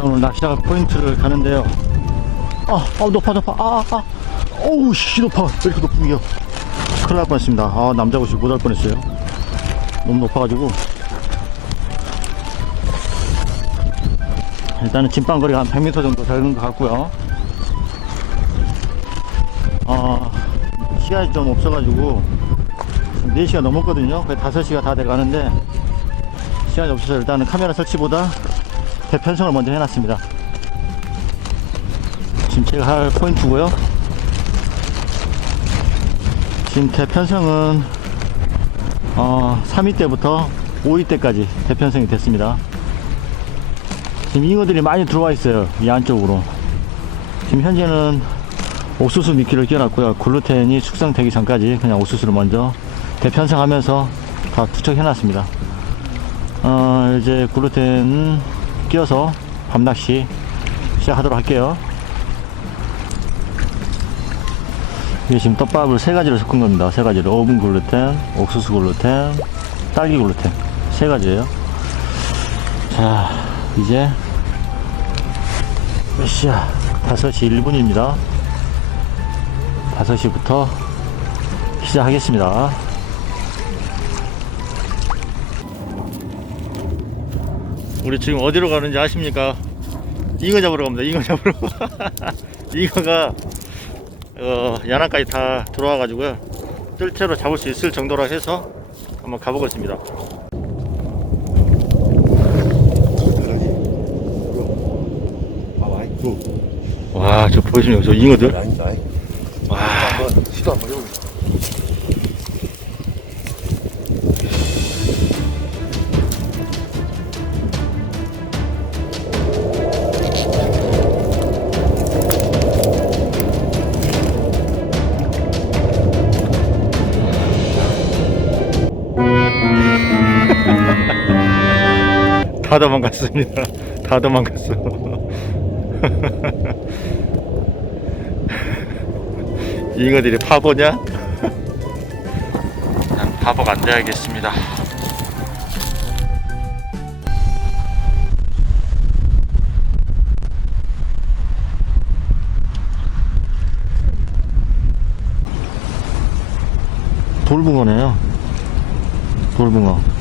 자, 오늘 낚시할 포인트를 가는데요. 아, 아, 높아, 높아. 아, 아. 어우, 씨, 높아. 왜 이렇게 높은겨? 큰일 날 뻔했습니다. 아, 남자 고시 못할 뻔했어요. 너무 높아가지고. 일단은 진방거리가 한 100m 정도 되는 것 같고요. 아, 시간이 좀 없어가지고, 지금 4시가 넘었거든요. 거의 5시가 다 돼가는데, 시간이 없어서 일단은 카메라 설치보다 대편성을 먼저 해놨습니다. 지금 제가 할 포인트고요. 지금 대편성은 어, 3위 때부터 5위 때까지 대편성이 됐습니다. 지금 잉어들이 많이 들어와 있어요. 이 안쪽으로. 지금 현재는 옥수수 미끼를 끼워놨고요. 글루텐이 숙성되기 전까지 그냥 옥수수를 먼저 대편성하면서 다 투척해 놨습니다. 어, 이제 글루텐 끼워서 밤낚시 시작하도록 할게요. 이게 지금 떡밥을 세 가지로 섞은 겁니다. 세 가지로. 오븐 글루텐, 옥수수 글루텐, 딸기 글루텐. 세 가지예요. 자, 이제 몇 시야? 5시 1분입니다. 5시부터 시작하겠습니다. 우리 지금 어디로 가는지 아십니까? 잉어 잡으러 갑니다. 잉어 잡으러. 잉어가 어, 야나까지 다 들어와 가지고요. 뜰채로 잡을 수 있을 정도로 해서 한번 가보겠습니다. 와, 저 보이시나요? 저 잉어들? 와, 시도 한번. 다 도망갔습니다. 다 도망갔어. 잉어들이 바보냐? 난 바보가 안 돼야겠습니다. 돌붕어네요. 돌붕어.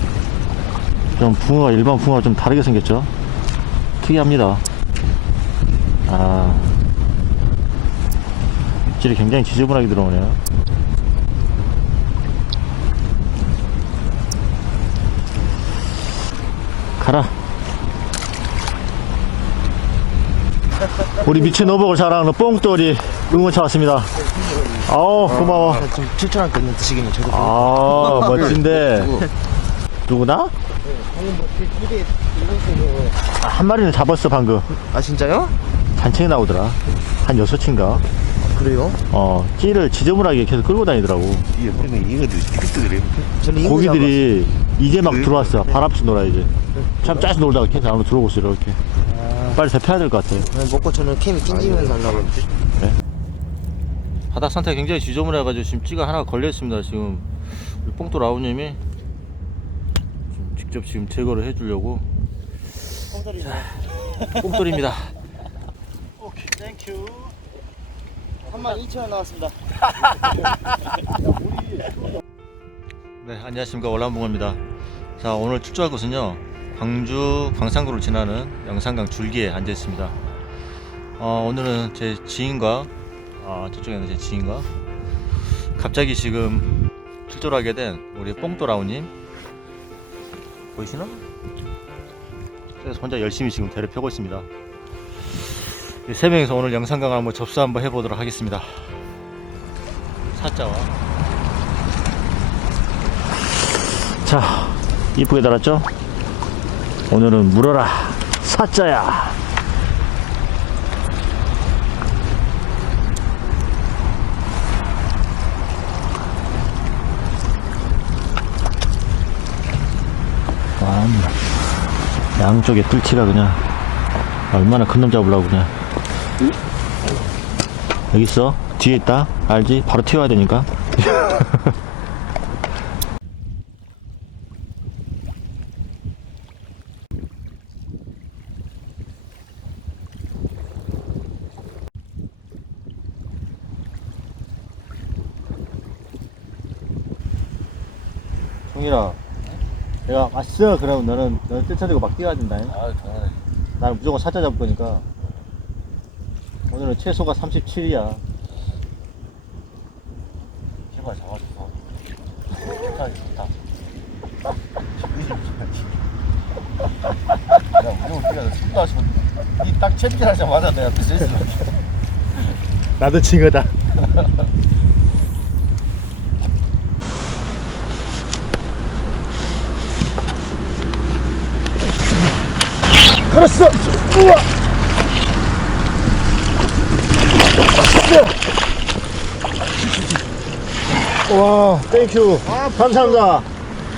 좀 붕어가 일반 붕어가 좀 다르게 생겼죠. 특이합니다. 아, 입질이 굉장히 지저분하게 들어오네요. 가라. 우리 미친 어복을 자랑하는 뽕돌이 응원차 왔습니다. 아우 고마워. 지금 7천 원 끊는 드시겠네. 저도. 아 멋진데 누구나? 아, 한 마리는 잡았어 방금. 아 진짜요? 단체에 나오더라. 한 여섯 친가? 그래요? 어 찌를 지저분하게 계속 끌고 다니더라고. 이게 그러면 이거들 이것도 그래. 저는 이거 고기들이 이제 막 그- 들어왔어. 바람치 놀아야지 참 짜서 놀다가 계속 안으로 들어오고 있어 이렇게. 빨리 잡혀야 될 것 같아. 잡아서 먹고 저는 캠이 낑기면서 하려고. 바닥 상태 가 굉장히 지저분해가지고 지금 찌가 하나 걸려있습니다 지금. 우리 뽕돌 아우님이. 좀 직접 지금 제거를 해주려고 뽕돌입니다 오케이, 땡큐. 3만 2천 원 나왔습니다. 네, 안녕하십니까. 월남봉입니다. 자, 오늘 출조할 곳은요. 광주 광산구를 지나는 영산강 줄기에 앉아 있습니다. 어, 오늘은 제 지인과 아, 저쪽에 있는 제 지인과 갑자기 지금 출조를 하게 된 우리 뽕도라우님 보이시나? 그래서 혼자 열심히 지금 대를 펴고 있습니다. 이세 명이서 오늘 영산강을 한번 접수 한번 해보도록 하겠습니다. 사자와 자, 이쁘게 달았죠? 오늘은 물어라, 사자야. 안 양쪽에 뚫치라 그냥 얼마나 큰 놈 잡으려고 그냥. 응? 여기 있어? 뒤에 있다? 알지? 바로 튀어야 되니까. 형이라. 내가 왔어 그러면 너는 너는 뜰쳐들고 막 뛰어야 된다 아, 당연히. 나는 무조건 사자 잡을 거니까 오늘은 최소가 37이야 제발 잡아줘서. 좋다, 좋다. 야, 무조건 뛰어야 돼. 숨도 하시면. 이딱 챔질 하자마자 내가 또 스트레스 받죠. 나도 징어다 걸었어 우와 와 땡큐 감사합니다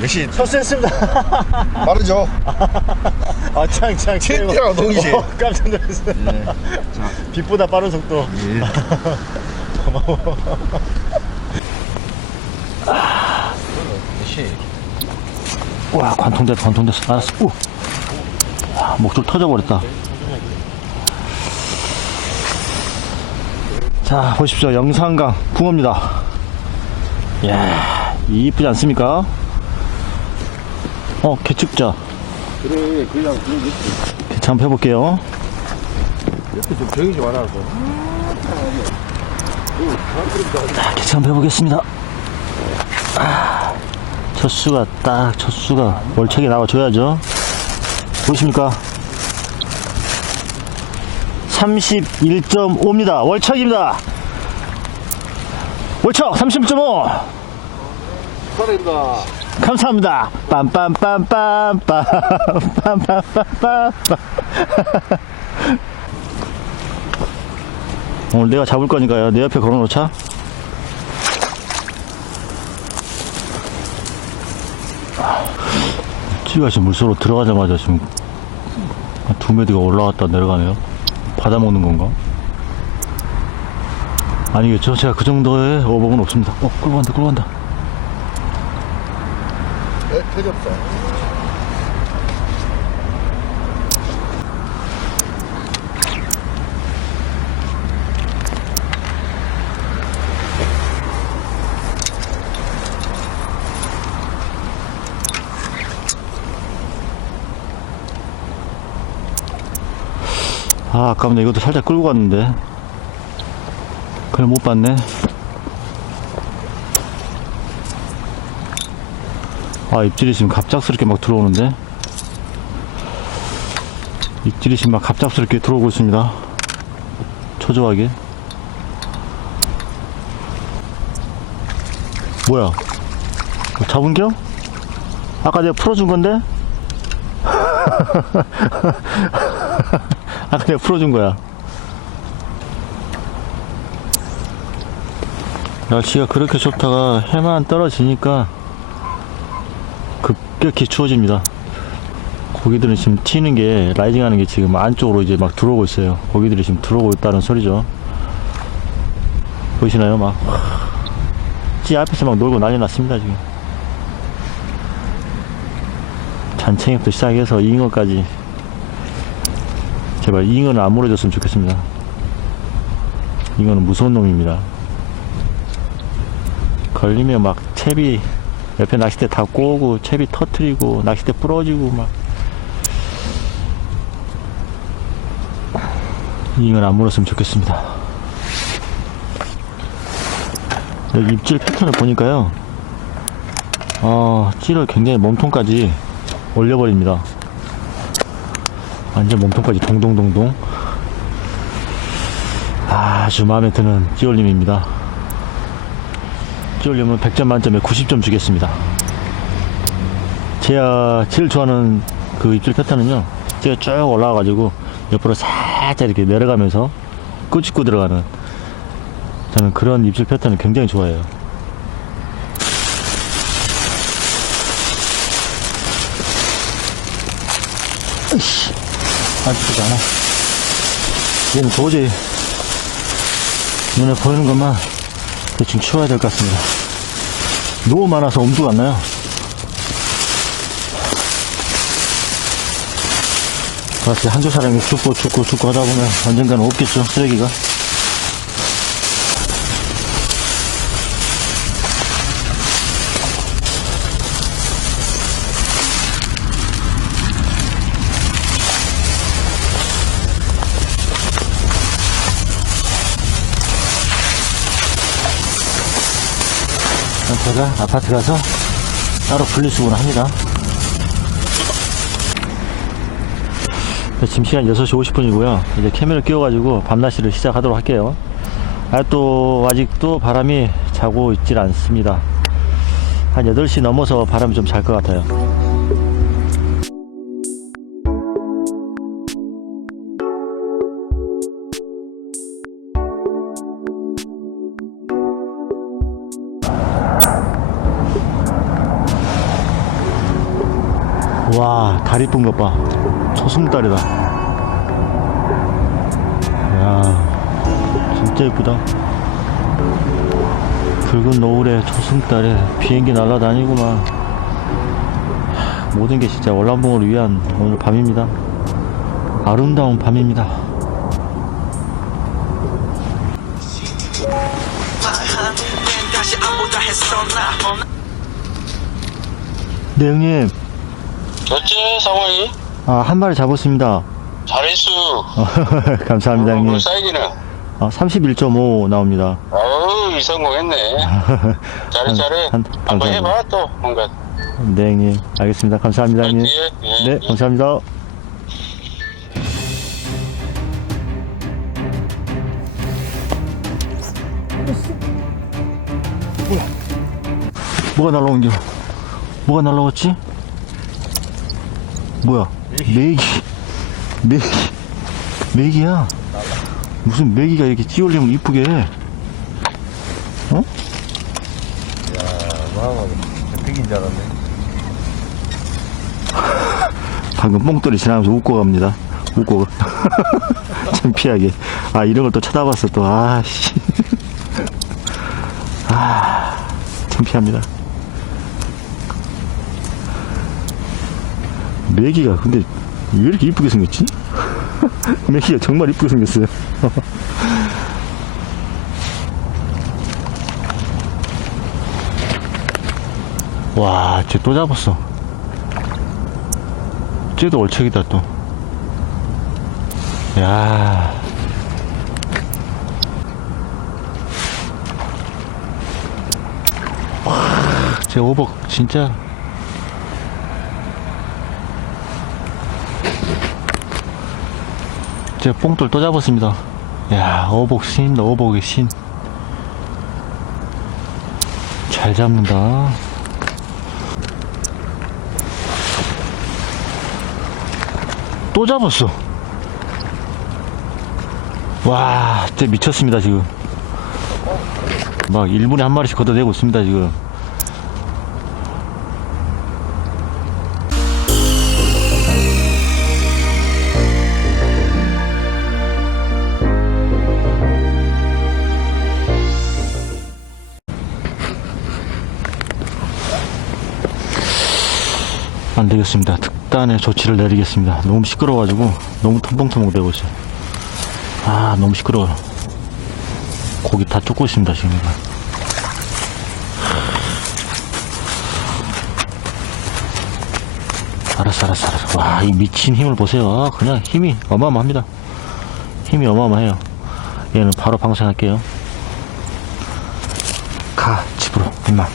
역시 첫 센스입니다 빠르죠? 아, 창창. 틴트랑 동시에. 어, 깜짝 놀랐어요. 예. 자, 빛보다 빠른 속도. 예. 역시. 와, 관통됐다, 관통됐어. 알았어. 우. 아, 목줄 터져버렸다. 자, 보십시오. 영산강 붕어입니다. 이야, 이쁘지 않습니까? 어, 개축자. 그래, 그냥, 그냥, 한번 해볼게요. 이렇게 좀 병이 좀 많아서. 자, 한번 해보겠습니다. 아, 첫 수가 딱, 첫 수가 월척이 나와줘야죠. 보십니까? 31.5입니다. 월척입니다. 월척 31.5. 축하드립니다. 감사합니다. 빰빰빰빰빰 빰빰빰빰빰 오늘 내가 잡을 거니까요. 내 옆에 걸어놓자. 찌가 지금 물속으로 들어가자마자 지금 한두 메디가 올라갔다 내려가네요. 받아먹는 건가? 아니겠죠? 제가 그 정도의 어복은 없습니다. 어, 끌고 간다, 끌고 간다. 네, 퇴 아, 아깝네. 이것도 살짝 끌고 갔는데. 그걸 못 봤네. 아, 입질이 지금 갑작스럽게 막 들어오는데. 입질이 지금 막 갑작스럽게 들어오고 있습니다. 초조하게. 뭐야? 뭐 잡은겨? 아까 내가 풀어준 건데? 아까 내가 풀어준 거야. 날씨가 그렇게 좋다가 해만 떨어지니까 급격히 추워집니다. 고기들은 지금 튀는 게, 라이징 하는 게 지금 안쪽으로 이제 막 들어오고 있어요. 고기들이 지금 들어오고 있다는 소리죠. 보이시나요? 막. 찌 앞에서 막 놀고 난리 났습니다, 지금. 잔챙이부터 시작해서 잉어까지. 제발 잉어는 안 물어줬으면 좋겠습니다. 잉어는 무서운 놈입니다. 걸리면 막 채비 옆에 낚싯대 다 꼬고 채비 터트리고 낚싯대 부러지고 막 잉어는 안 물었으면 좋겠습니다. 여기 입질 패턴을 보니까요. 어, 찌를 굉장히 몸통까지 올려버립니다. 완전 몸통까지 동동동동. 아주 마음에 드는 찌올림입니다. 찌올림은 100점 만점에 90점 주겠습니다. 제가 제일 좋아하는 그 입질 패턴은요. 제가 쭉 올라와 가지고 옆으로 살짝 이렇게 내려가면서 꾸짖고 들어가는 저는 그런 입질 패턴을 굉장히 좋아해요. 으이씨, 아직도 않아. 얘는 도저히 눈에 보이는 것만 대충 치워야 될 것 같습니다. 너무 많아서 엄두가 안 나요. 그렇게 한두 사람이 죽고 죽고 죽고 하다 보면 언젠가는 없겠죠, 쓰레기가. 제가 아파트 가서 따로 분리수거를 합니다. 네, 지금 시간 6시 50분이고요. 이제 캐면을 끼워가지고 밤낚시를 시작하도록 할게요. 아, 또, 아직도 바람이 자고 있질 않습니다. 한 8시 넘어서 바람이 좀 잘 것 같아요. 달 이쁜 것 봐. 초승달이다. 야 진짜 이쁘다. 붉은 노을에 초승달에 비행기 날아다니구만. 하, 모든 게 진짜 월남봉을 위한 오늘 밤입니다. 아름다운 밤입니다. 네, 형님. 상황이? 아, 한 마리 잡았습니다. 잘했어. 감사합니다, 형님. 그 사이즈는? 아, 31.5 나옵니다. 어우, 성공했네. 잘해, 잘해. 한- 한번 감사합니다. 해봐, 또. 뭔가. 네, 형님. 알겠습니다. 감사합니다, 형님. 예, 예, 네, 예. 감사합니다. 뭐야? 뭐가 날라온 겨? 뭐가 날라왔지? 뭐야? 메기. 메기. 메기야. 무슨 메기가 이렇게 찌올리면 이쁘게 해? 어? 마음하고 잡히긴 줄 알았네. 방금 뽕돌이 지나가면서 웃고 갑니다. 웃고 가. 창피하게. 아, 이런 걸 또 쳐다봤어, 또. 아, 씨. 아, 창피합니다. 메기가, 근데, 왜 이렇게 이쁘게 생겼지? 메기가 정말 이쁘게 생겼어요. 와, 쟤 또 잡았어. 쟤도 얼척이다 또. 야. 와, 제 오복 진짜. 제 뽕돌 또 잡았습니다. 야, 오복 신입니다. 오복의 신. 잘 잡는다. 또 잡았어. 와, 진짜 미쳤습니다, 지금. 막 1분에 한 마리씩 걷어내고 있습니다, 지금. 안 되겠습니다. 특단의 조치를 내리겠습니다. 너무 시끄러워가지고 너무 텀벙텀벙 되고 있어요. 아, 너무 시끄러워요. 고기 다 쫓고 있습니다, 지금. 알았어, 알았어, 알았어. 와, 이 미친 힘을 보세요. 아, 그냥 힘이 어마어마합니다. 힘이 어마어마해요. 얘는 바로 방생할게요. 가, 집으로, 임마.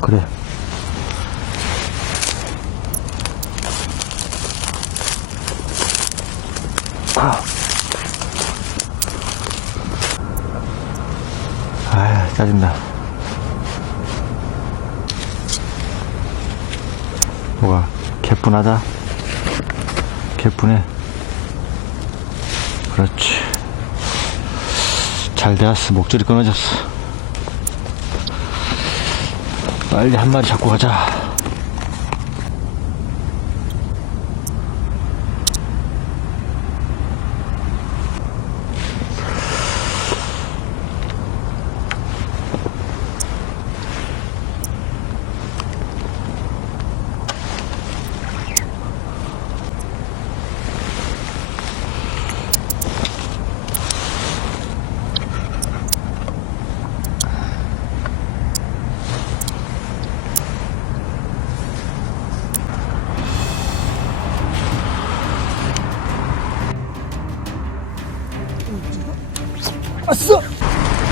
그래. 아. 아, 짜증나. 뭐가, 개뿐하다? 개뿐해. 그렇지. 잘 되었어. 목줄이 끊어졌어. 빨리 한 마리 잡고 가자.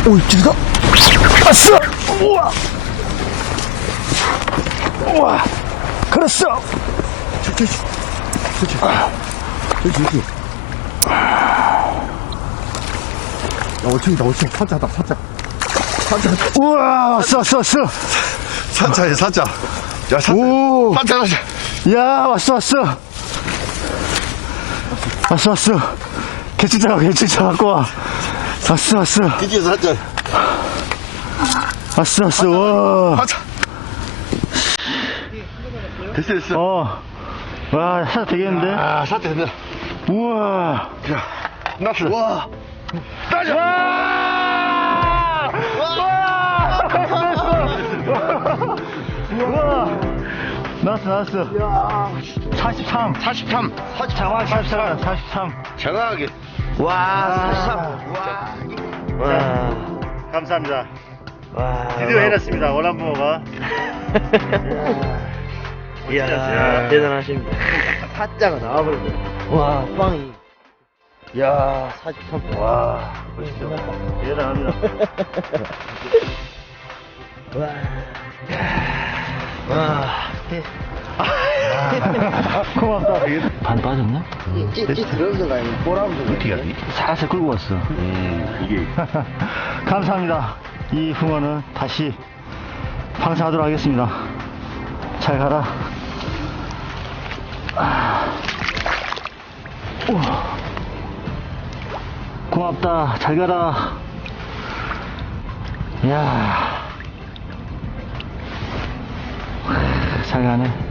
오, 입질이다! 왔어! 우와! 우와! 그랬어! 그렇지 그렇지 그렇지 그렇지 야 올챙이다 올챙이. 사자다 사자. 사자. 우와, 왔어, 왔어, 왔어. 사자야 사자. 야 사자. 오, 사자 사자. 야, 왔어, 왔어. 왔어, 왔어. 개치자, 개치자 갖고 와. 왔어, 왔어. 드디어 사자 왔어, 왔어. 와. 사자 됐어 됐어 어. 와, 사 되겠는데? 아 사자 됐다 우와. 야 났어 와 따자 우와. 나왔어, 나왔어. 43. 43 43, 43, 43. 정확하게 와, 43. 와. 감사합니다. 드디어 해냈습니다, 월남붕어가. 이야, 대단하십니다. 타짜가 나와버렸네. 와, 빵이. 이야, 43. 와, 멋있다. 대단합니다. 와. 와. 고맙다. 반 빠졌나? 찌, 찌거 아니면 보라면 어떻게 하지? 살살 끌고 왔어. 음 이게 감사합니다. 이 붕어는 다시 방생하도록 하겠습니다. 잘 가라. 아. 고맙다. 잘 가라. 이야. 잘 가네.